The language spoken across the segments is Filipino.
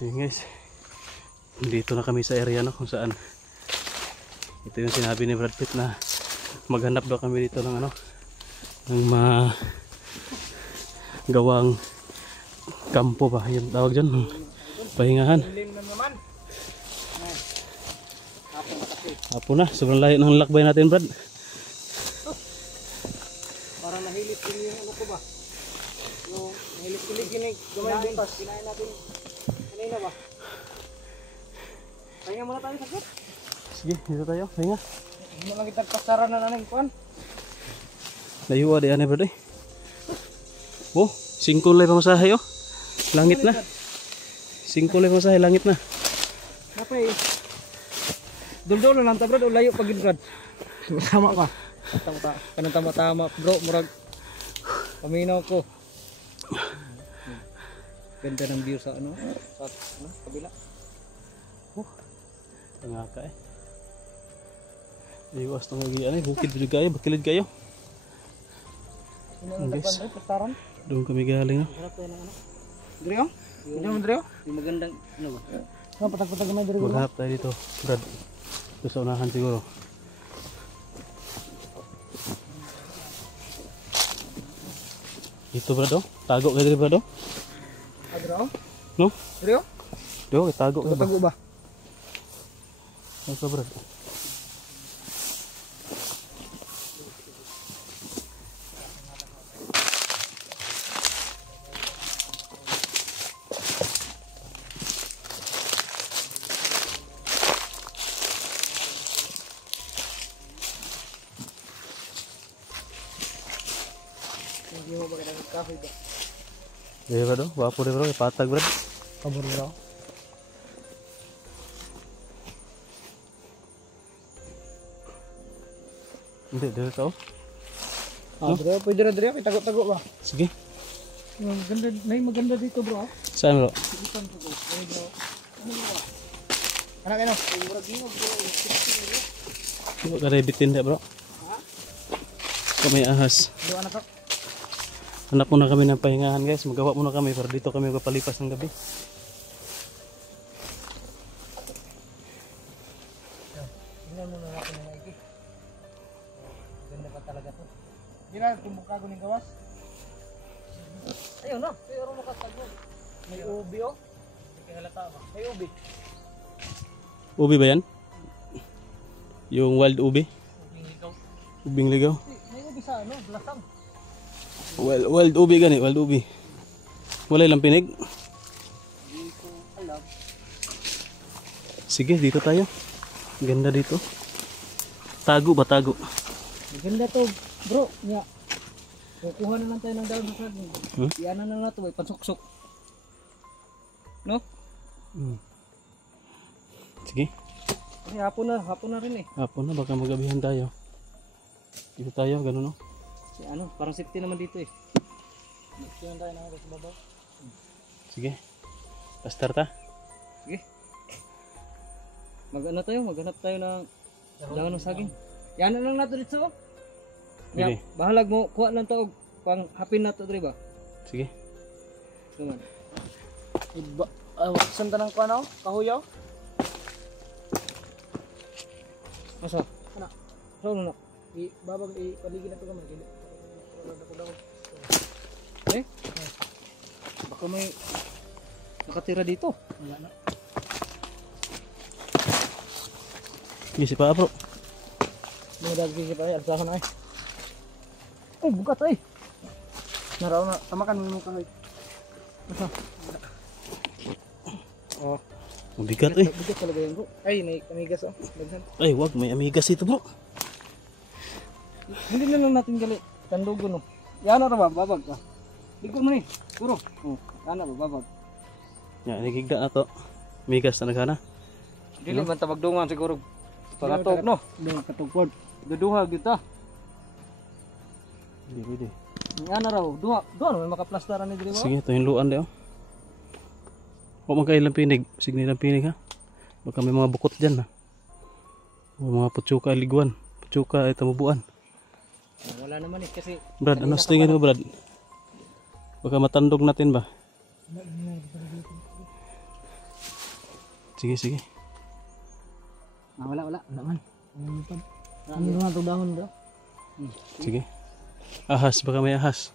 So yun guys, dito na kami sa area no, kung saan ito yung sinabi ni Brad Pitt na maghanap daw kami dito ng ano, ng gawang kampo ba yung tawag dyan, pahingahan. Hapon na, sobrang layo ng lakbay natin Brad. Parang nahilit din yung ano ko ba, yung nahilit-kilig gamay din kinain natin kanina ba. Pahinga muna tayo sakit. Sige, dito tayo, pahinga. Hindi lang kita pasaran na nanay kuan. Layuwa di ane Brad eh. Oh, 5 lay pamasahe oh. Langit na. 5 lay pamasahe, langit na. Apa eh? Dul-dul lang ta Brad, layo pag Brad. Tama ka. Tama bro, murag paminaw ko. Ganda ng view sa ano? Sa ano? Kabila. Tanga ka eh. Iwas tong lagi ane, bukid juga kayo, bakilid kayo. Guys, doon kami galing oh. Harap tayo ng ano? Drio? Hindi mo Drio? Yung magandang ano ba? Patag-patag naman Drio. Maghanap tayo dito, Brad. Ito sa unahan siguro. Ito Brad oh. Tago kayo dito Brad oh. Drio? No? Drio? Dito, tago kayo ba? Tago ba? Ano ka Brad? Hindi mo ba kafe ba? Iya Brad oh, wapo deh Bro, patag Brad. Kabur Bro. Hindi, dito tao. Bro, pwede na Drio, tago-tago ba? Sige. Maganda dito Bro. Saan Bro? Anak ano? Coba ka rebitin deh Bro. Kami ahas. Dua anak ko. Hanap muna kami ng pahingahan guys. Magawa muna kami para dito kami magpalipas ng gabi. Tingnan muna natin ng maigi. Ganda pa talaga to. Hindi na kumbukago ng gawas. Ayun na, pero makatago. May ubi oh. Hindi halata ba? May ubi. Ubi ba yan? Yung wild ubi? Ubing ligaw. Ubing ligaw? May ubi sa ano, blasang. Wild ubi gani, wild ubi. Wala ilang pinig. Hindi ko alam. Sige, dito tayo. Ganda dito. Tago ba tago? Maganda to, bro. Nya. Kukuha na lang tayo ng daon sa saging. Iyan na lang nato, may pansuksok. No? Sige. Kasi hapon na rin eh. Hapon na, baka magabihan tayo. Dito tayo, ganun no? Si ano, parang safety naman dito eh. Safety tayo na sa babaw. Sige. Pastar ta? Sige. Maghanap tayo ng daon ng saging. Yan na lang nato dito. Sige. Bahalag mo, kuha lang taog pang hapin na to, dre ba? Sige. Naman. Iba, saan tanang kuha na o? Kahuyaw? Masa? Anak, saan na? Babag, paligid na ito kamay. Eh? Baka may nakatira dito. Wala na. Sige, pa bro. Mga daging pa ay, alsahan na ay. Oh, bukat ay. Naraw na, tamakan mo yung kahoy. Masa? Oh. Mabigat eh. Bigat talaga yan bro. Ay, may amigas oh. Daghan. Ay, wag, may amigas ito bro. Hindi na lang natin gali. Tandugo no. Yan na ba, babag ka. Ligo mo ni, puro. Oh, ana ba, babag. Yan, nagigda na to. Migas na nagana. Dili man tabag dungan siguro. Pangatog no. Dili katugpod. Duduha kita. Hindi pwede. Yan na raw. Duha may makaplastaran ni diri mo. Sige, ito yung luan de oh. Huwag magkailang pinig. Sige nilang pinig ha. Baka may mga bukot dyan ha. O mga putsuka liguan. Putsuka ay tamubuan. Wala naman eh kasi Brad, ano sa tingin mo Brad? Baka matandog natin ba? Sige, sige. Wala man. Ano na ito dahon bro? Sige. Ahas, baka may ahas.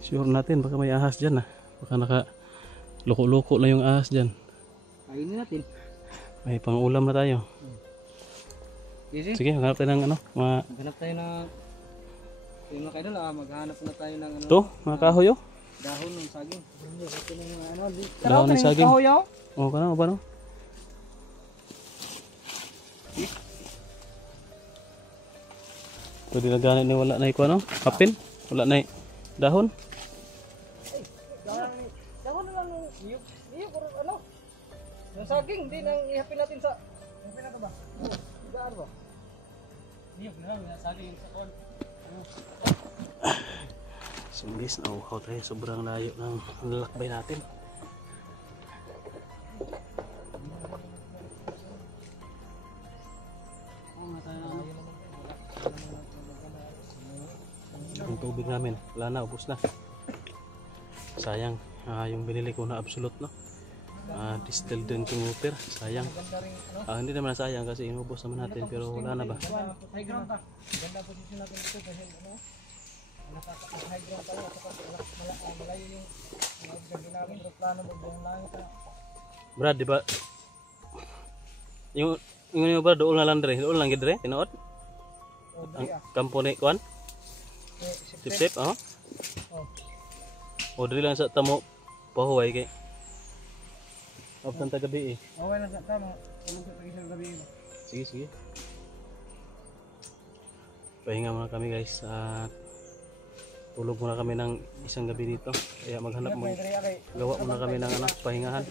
Sure natin, baka may ahas dyan ah. Baka naka loko-loko lang yung ahas dyan. Kainin natin. May pang-ulam na tayo. Easy. Sige, maghanap tayo ng ano, mga... Maghanap tayo ng... Yung mga kaidol maghanap na tayo ng ano... Ito, mga kahoy oh. Dahon ng saging. Ito ng mga ano... Dahon ng saging. Kahoy oh. Oo, kano, ba no? Pwede na ganit ni wala na iko ano? Kapin? Wala na dahon? Dahon na lang yung iyog ano? Yung saging, hindi nang ihapin natin sa... Ihapin natin ba? Gaan ba? Iyog na lang, saging sa kon. Sumbis na uhaw tayo, sobrang layo ng lalakbay natin. Yung tubig namin, wala na, ubos na. Sayang, yung binili ko na absolute no. Distilled drinking water, sayang. Hindi naman sayang kasi inubos naman natin pero wala na ba? High ground ta. Ganda posisyon natin dito kasi ano? High ground tayo at malayo yung gabi namin pero plano mo buong langit na. Brad, di ba? Yung ba doon na lang dire, doon lang gid dire, tinuod. Ang kampo ni kuan? Sip-sip, oh. O diri lang sa tamo pahuway kay. Optan ta gabi eh. Okay lang sa tama. Tulog sa tagisang gabi. Sige, sige. Pahinga muna kami guys at tulog muna kami ng isang gabi dito. Kaya gawa muna kami ng ano, pahingahan.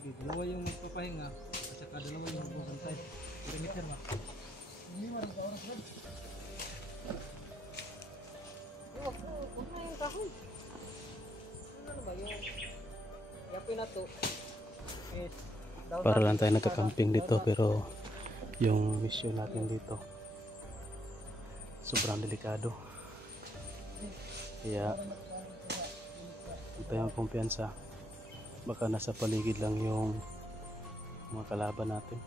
Dalawa yung magpapahinga at saka dalawa yung magbabantay. Perimeter ba? Hindi mo rin sa oras ba? Huwag na yung kahoy. Ano ba yung yapin na to? Para lang tayo nagka-camping dito pero yung mission natin dito sobrang delikado. Kaya hindi tayo kumpiyansa. Baka nasa paligid lang yung mga kalaban natin.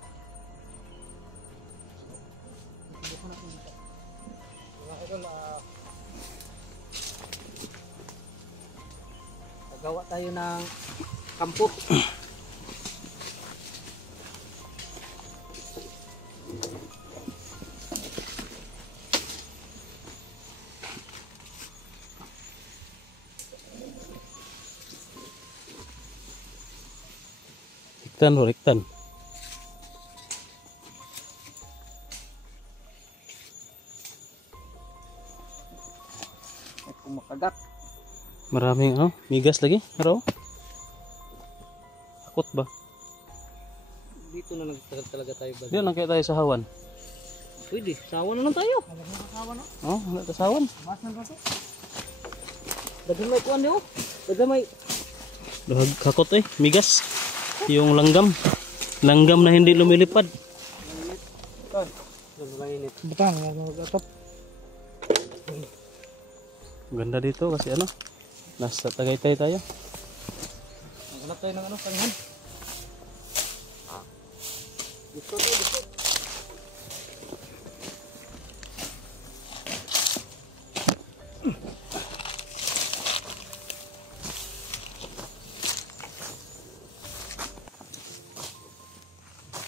Mga idol, gawa tayo ng kampo. Hiktan o hiktan. At kung makagat. Maraming migas lagi. Araw. Takot ba? Dito na nagtagal talaga tayo ba? Diyan lang kaya tayo sa hawan. Pwede, sawan na lang tayo. Oh, wala ta sawan. Basan ba to? Dagan may kuan niyo. Dagan may Duhag kakot migas. Yung langgam. Langgam na hindi lumilipad. butang nagtatap. Ganda dito kasi nasa Tagaytay tayo. Hanap tayo ng panghan. Dito.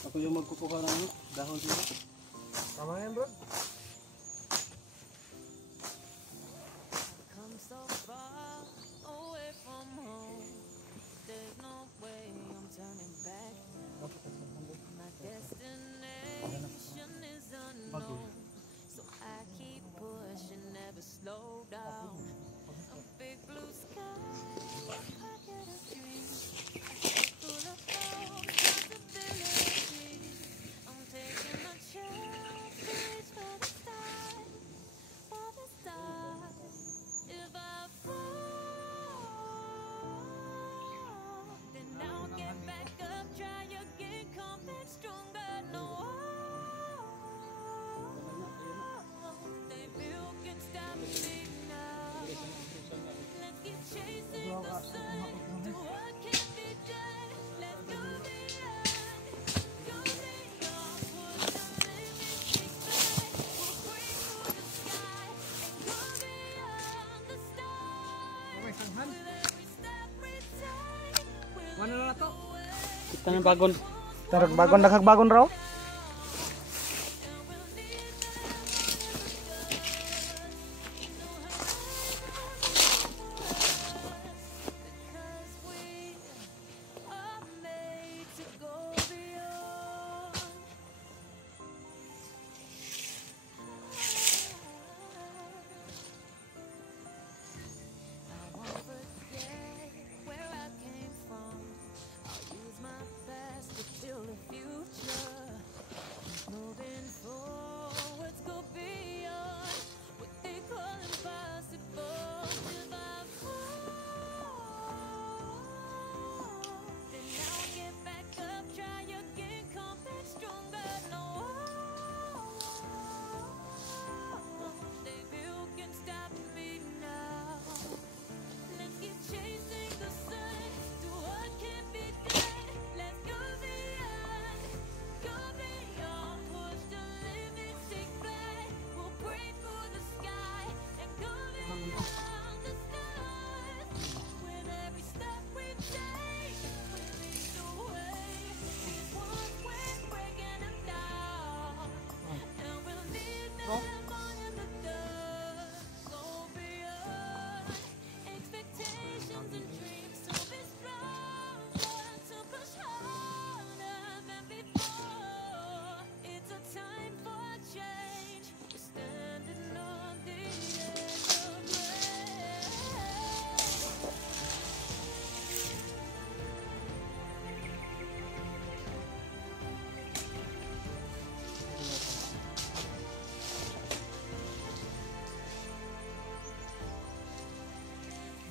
Ako yung magkukuha ng dahon dito. Tama yan, bro. sanghan. Ano na to? Kita ng bagon. Tarag bagon nakagbagon raw.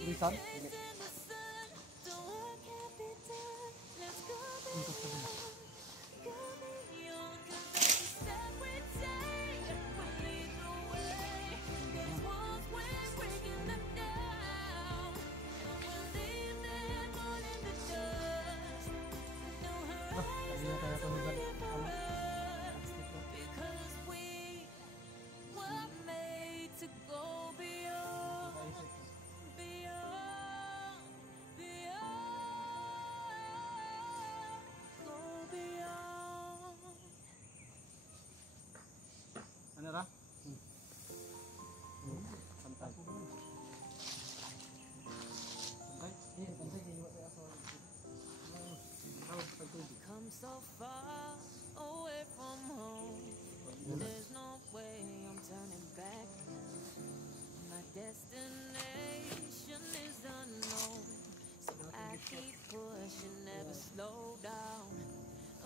Lisan? Ano ra? Pantay. Come so far away from home. There's no way I'm turning back. My destination is unknown, so I keep pushing, never slow down.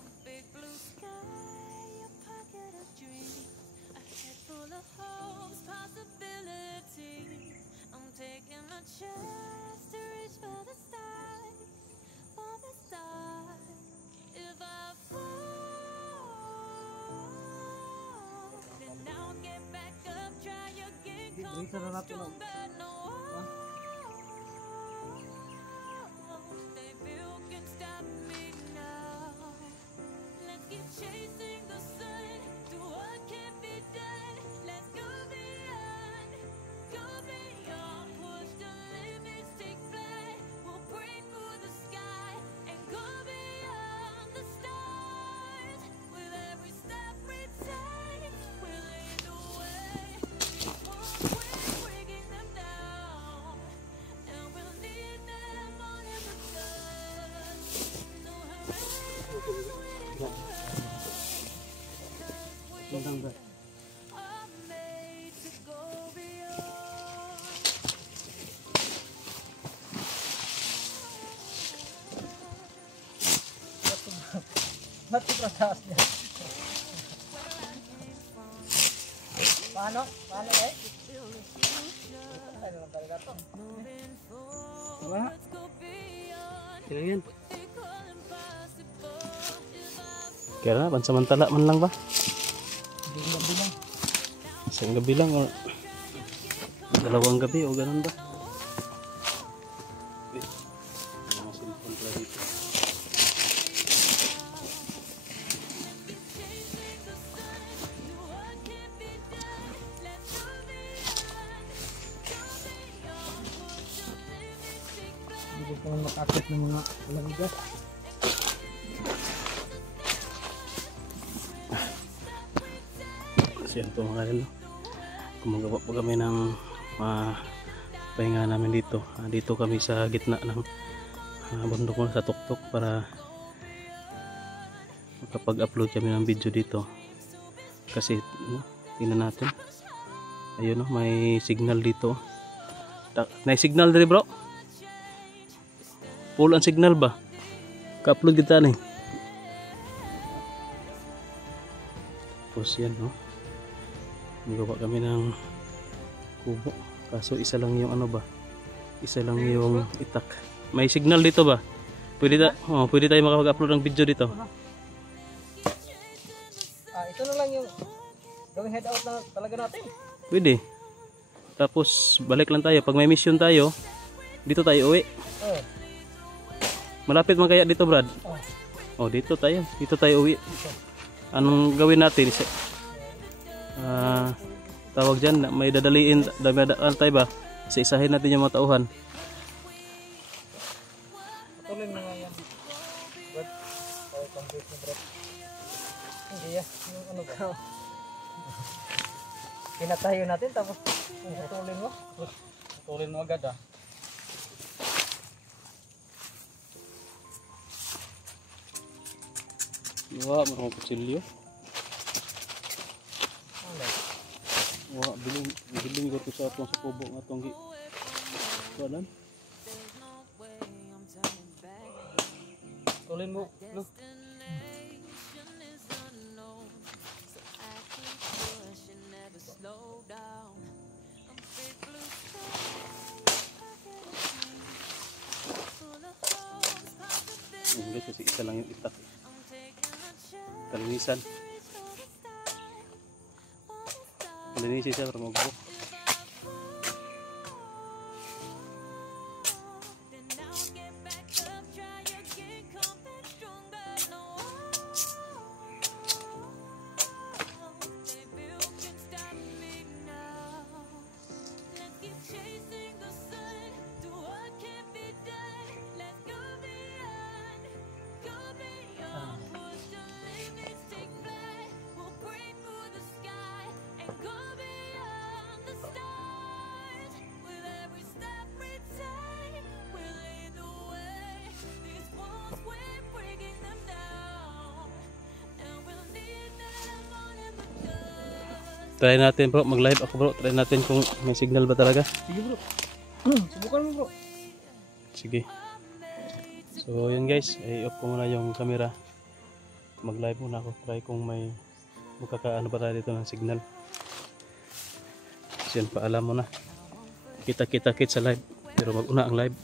A big blue sky, a pocket of dreams, a head full of hopes, possibilities. I'm taking a chance to reach for the stars, for the stars. If I fall, then I'll get back up, try again, come back stronger. No, they built can stop me now. Let's keep chasing the sun, do what can be done. Let's go beyond, push the limits, take flight. We'll break through the sky and go beyond the stars. With every step we take, we'll lead the way. These walls, we're breaking them down, and we'll lead them on in the dust. No horizon when it's Gandang ba? are made to go beyond. Ba't sobrang taas niya? Paano? Paano eh? Ano lang talaga to? Moving Wala. forward, go beyond. Kailan yan? They call impossible. If I Kaya na, pansamantala man lang ba? Hindi ko bilang. Isang gabi lang o dalawang gabi o ganun ba? Eh, ano mga cellphone pala dito? chasing the sun, do what can be done. Let's go beyond, push the Huwag kang makakit ng mga langgas. Kasi yan po mga idol, no? Gumagawa po kami ng pahinga namin dito. Dito kami sa gitna ng bundok mo sa tuktok para makapag-upload kami ng video dito. Kasi no, tingnan natin. Ayun, no, may signal dito. May signal dito bro. Full ang signal ba? Ka-upload kita nih. Tapos yan, no. Magawa kami ng kubo. Kaso isa lang yung ano ba? Isa lang yung itak. May signal dito ba? Pwede tayo makapag-upload ng video dito. Ito na lang yung gawing head out na talaga natin. Pwede. Tapos balik lang tayo. Pag may mission tayo, dito tayo uwi. Oh. Malapit man kaya dito, Brad? Oh, dito tayo. Dito tayo uwi. Anong gawin natin? Tawag dyan, may dadaliin tayo ba? Isa-isahin natin yung mga tauhan. Patuloy mo nga yan. Brad. Complete na Brad. Hindi yan. Yung ano ba? Pinatayo natin tapos putulin mo. Putulin mo agad Wah, marunong kutsilyo. Wah, biling ko sa atong sa kubo nga atong kuanan. Putulin mo. No? Hindi kasi isa lang yung itak. Kalinisan. Kalinisan siya para magbuk. Try natin bro, mag-live ako bro. Try natin kung may signal ba talaga. Sige bro. Subukan mo bro. Sige. So yun guys, i-off ko muna yung camera. Mag-live muna ako. Try kung may makakaano ba tayo dito ng signal. So yun, paalam mo na. Kita-kita-kit sa live. Pero mag-una ang live.